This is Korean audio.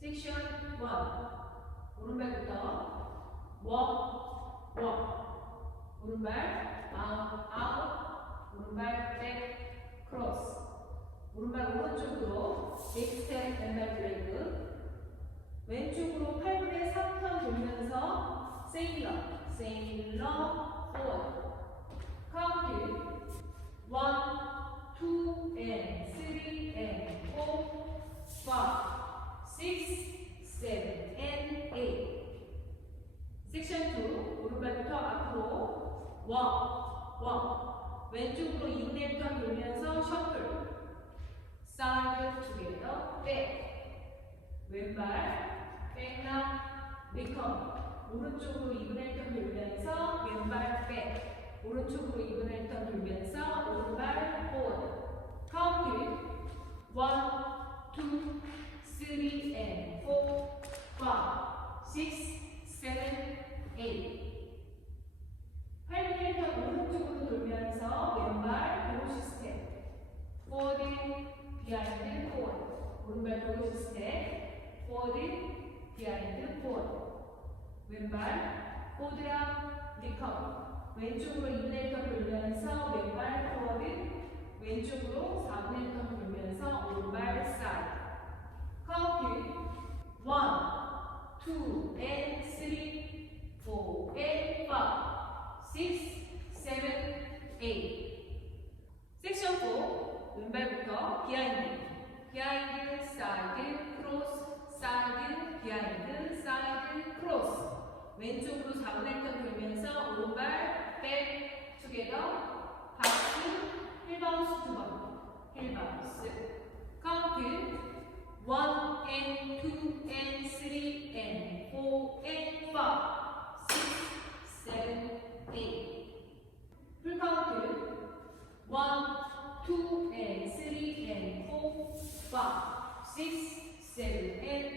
섹션 1 오른발부터 walk 오른발 out 오른발 back cross 오른발 오른쪽으로 넥스텝 왼발 드래그 왼쪽으로 8분의 3턴 돌면서 sailor forward count 1, 2, and 3, and 4, 5, 6, 7, and 8 섹션 2 오른발부터 앞으로 walk 왼쪽으로 2분의 1턴 돌면서 shuffle side together back 왼발 back now recover 오른쪽으로 2분의 1턴 돌면서 왼발 back 오른쪽으로 2분의 1턴 돌면서 오른발 forward count 1, 2, 3, and 4, 5, 6, 7, 8 8분의 1턴 오른쪽으로 돌면서 왼발 도로시 스텝 forward, behind, forward 오른발 도로시 스텝 forward, behind, forward 왼발 forward, recover 왼쪽으로 2분의 1턴 돌면서 왼발 forward 왼쪽으로 4분의 1턴 돌면서 오른발 side count 1, 2, and 3, 4, and 5, 6, 7, 8 섹션 4 왼발부터 behind, side, cross, side, behind, side, cross 왼쪽으로 4분의 1턴 돌면서 오른발 back together 박스 힐바운스 2번 힐바운스 count 1, and 2, and 3, and 4, and 5, 6, 7, 8 풀 카운트 1, 2, and 3, and 4, 5, 6, 7, and